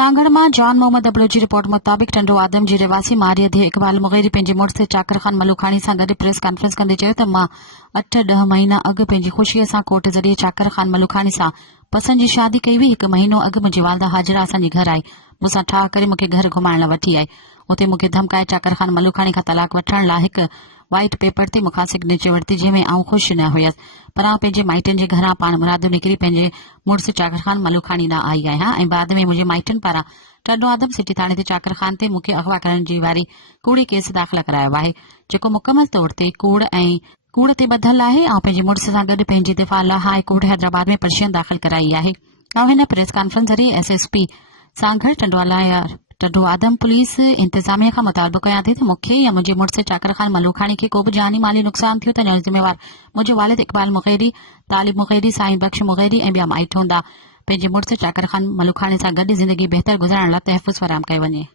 सांगड़ मां जॉन मोहम्मद अबड़ो जी रिपोर्ट मुताबिक़ टंडो आदम जी रहवासी मारिया धी इकबाल मुग़ैरी पंहिंजे मुड़ुस चाकर ख़ान मलूखानी सां गॾु प्रेस कॉन्फ्रेंस कंदे चयो त मां 8-10 महीना अॻु पंहिंजी ख़ुशीअ सां कोर्ट ज़रिए चाकर ख़ान मलूखानी सां पसंद जी शादी कई हुई। 1 महीनो अॻु मुंहिंजी वालदा हाजिरा असांजे घर आई, मूंसां ठाह करे मूंखे घर घुमाइण लाइ वठी आई। उते मूंखे धमकाए चाकर ख़ान मलूखानी खां तलाक वठण लाइ हिकु वाइट पेपर ते मूंखां सिग्नेचर वरिती, जंहिंमें आऊं ख़ुशि न हुयसि। पर आउं पंहिंजे माइटनि जे घरां पाण मुरादो निकिरी पंहिंजे मुड़ुस चाकर ख़ान मलूखानी ॾांहुं आई आहियां ऐं बाद में मुंहिंजे माइटनि पारां टंडो आदम सिटी थाणे ते चाकर ख़ान ते मूंखे अगवा करण जी वारी कूड़ी केस दाख़िल करायो आहे, जेको मुकमल तौर ते कूड़ ते ॿधल आहे। ऐं पंहिंजे मुड़ुस सां गॾु पंहिंजी दिफ़ा लाइ हाई कोर्ट हैदराबाद में पर्चियन दाख़िल कराई आहे। ऐं हिन प्रेस कॉन्फ्रेंस ज़रिए SSP सांघड़ टंडो आदम पुलिस इंतजामिया खां मुतालबो कयां थी त मूंखे या मुंहिंजे मुड़ुस चाकर ख़ान मलूखानी खे को बि जानी माली नुक़सान थियो त हिन जो ज़िम्मेवार मुंहिंजो वालिद इकबाल मुग़ैरी, तालिब मुग़ैरी, साईं बख्श मुग़ैरी ऐं ॿिया माइट हूंदा। पंहिंजे मुड़ुस चाकर ख़ान मलूखानी सां गॾु ज़िंदगी बहितर गुज़ारण लाइ तहफ़ुज़ फराहम कयो वञे।